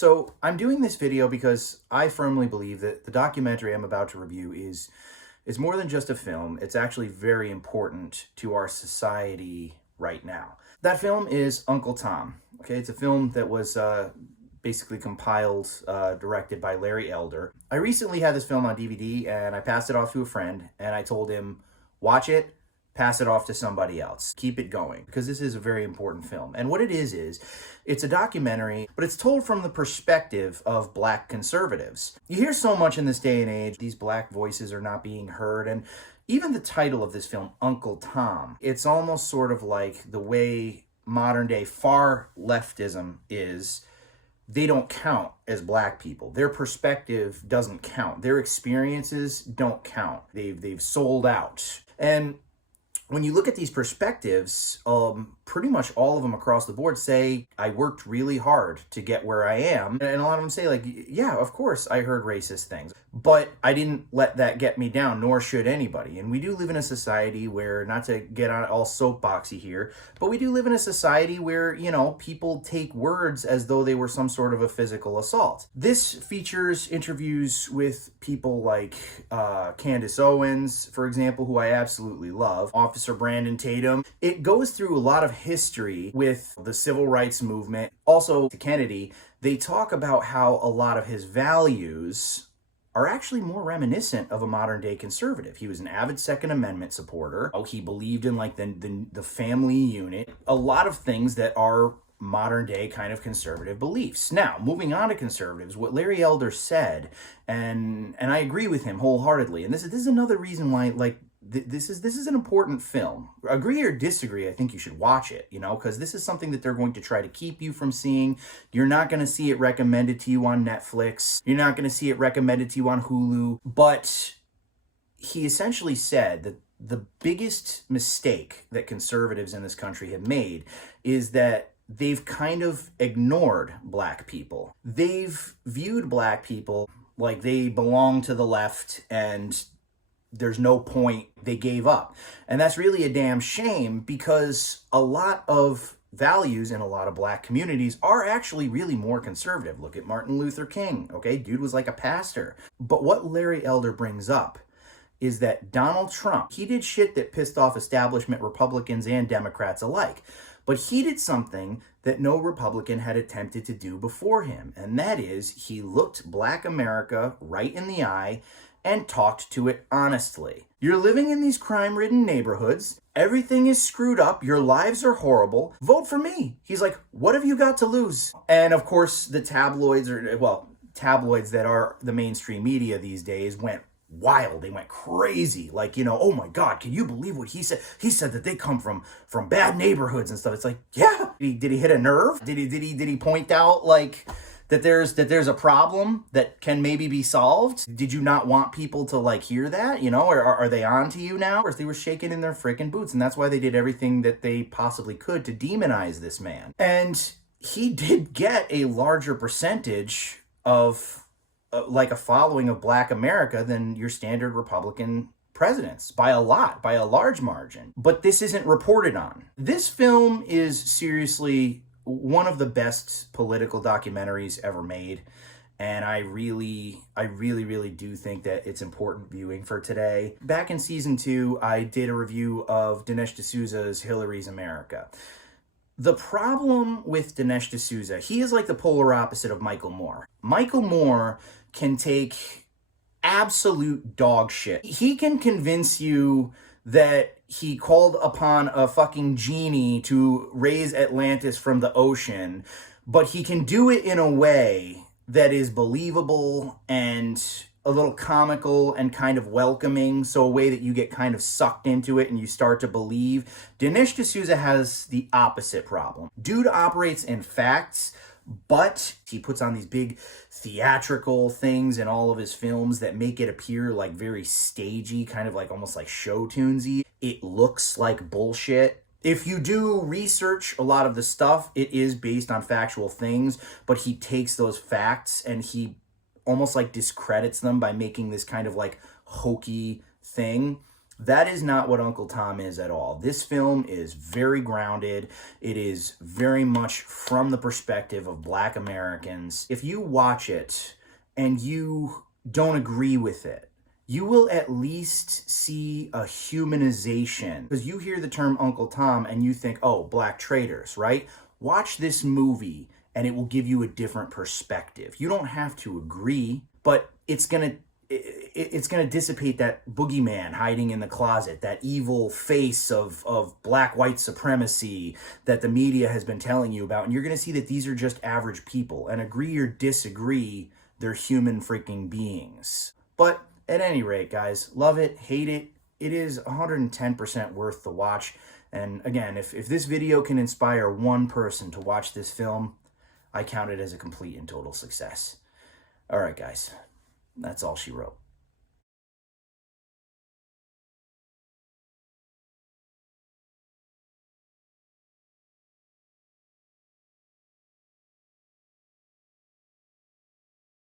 So I'm doing this video because I firmly believe that the documentary I'm about to review is more than just a film. It's actually very important to our society right now. That film is Uncle Tom. Okay, it's a film that was basically compiled, directed by Larry Elder. I recently had this film on DVD and I passed it off to a friend and I told him, watch it, pass it off to somebody else. Keep it going, because this is a very important film. And what it is it's a documentary, but it's told from the perspective of Black conservatives. You hear so much in this day and age, these Black voices are not being heard, and even the title of this film, Uncle Tom, it's almost sort of like the way modern day far leftism is. They don't count as Black people. Their perspective doesn't count. Their experiences don't count. They've sold out. And when you look at these perspectives, pretty much all of them across the board say, I worked really hard to get where I am. And a lot of them say, like, yeah, of course I heard racist things, but I didn't let that get me down, nor should anybody. And we do live in a society where, not to get on all soapboxy here, but we do live in a society where, you know, people take words as though they were some sort of a physical assault. This features interviews with people like Candace Owens, for example, who I absolutely love, Officer Brandon Tatum. It goes through a lot of history with the civil rights movement. Also, to Kennedy, they talk about how a lot of his values are actually more reminiscent of a modern day conservative. He was an avid Second Amendment supporter. Oh, he believed in like the family unit. A lot of things that are modern day kind of conservative beliefs. Now, moving on to conservatives, what Larry Elder said, and I agree with him wholeheartedly. And this is another reason why, like, this is an important film. Agree or disagree, I think you should watch it, you know, because this is something that they're going to try to keep you from seeing. You're not going to see it recommended to you on Netflix. You're not going to see it recommended to you on Hulu. But he essentially said that the biggest mistake that conservatives in this country have made is that they've kind of ignored Black people. They've viewed Black people like they belong to the left and there's no point, they gave up. And that's really a damn shame, because a lot of values in a lot of Black communities are actually really more conservative. Look at Martin Luther King, okay? Dude was like a pastor. But what Larry Elder brings up is that Donald Trump, he did shit that pissed off establishment Republicans and Democrats alike. But he did something that no Republican had attempted to do before him. And that is, he looked Black America right in the eye and talked to it honestly. You're living in these crime-ridden neighborhoods. Everything is screwed up. Your lives are horrible. Vote for me. He's like, what have you got to lose? And of course, the tabloids that are the mainstream media these days went wild. They went crazy. Like, you know, oh my God, can you believe what he said? He said that they come from bad neighborhoods and stuff. It's like, yeah. Did he hit a nerve? Did he point out, like, that there's a problem that can maybe be solved? Did you not want people to, like, hear that, you know? Or are they on to you now? Or they were shaking in their freaking boots, and that's why they did everything that they possibly could to demonize this man. And he did get a larger percentage of like a following of Black America than your standard Republican presidents, by a large margin. But this isn't reported on. This film is seriously one of the best political documentaries ever made. And I really do think that it's important viewing for today. Back in season 2, I did a review of Dinesh D'Souza's Hillary's America. The problem with Dinesh D'Souza, he is like the polar opposite of Michael Moore. Michael Moore can take absolute dog shit. He can convince you that he called upon a fucking genie to raise Atlantis from the ocean, but he can do it in a way that is believable and a little comical and kind of welcoming, so a way that you get kind of sucked into it and you start to believe. Dinesh D'Souza has the opposite problem. Dude operates in facts, but he puts on these big theatrical things in all of his films that make it appear like very stagey, kind of like almost like show tunesy. It looks like bullshit. If you do research a lot of the stuff, it is based on factual things, but he takes those facts and he almost like discredits them by making this kind of like hokey thing. That is not what Uncle Tom is at all. This film is very grounded. It is very much from the perspective of Black Americans. If you watch it and you don't agree with it, you will at least see a humanization. Because you hear the term Uncle Tom and you think, oh, black traitors, right? Watch this movie and it will give you a different perspective. You don't have to agree, but it's gonna dissipate that boogeyman hiding in the closet, that evil face of black white supremacy that the media has been telling you about. And you're gonna see that these are just average people, and agree or disagree, they're human freaking beings. But at any rate, guys, love it, hate it, it is 110% worth the watch. And again, if this video can inspire one person to watch this film, I count it as a complete and total success. All right, guys. That's all she wrote.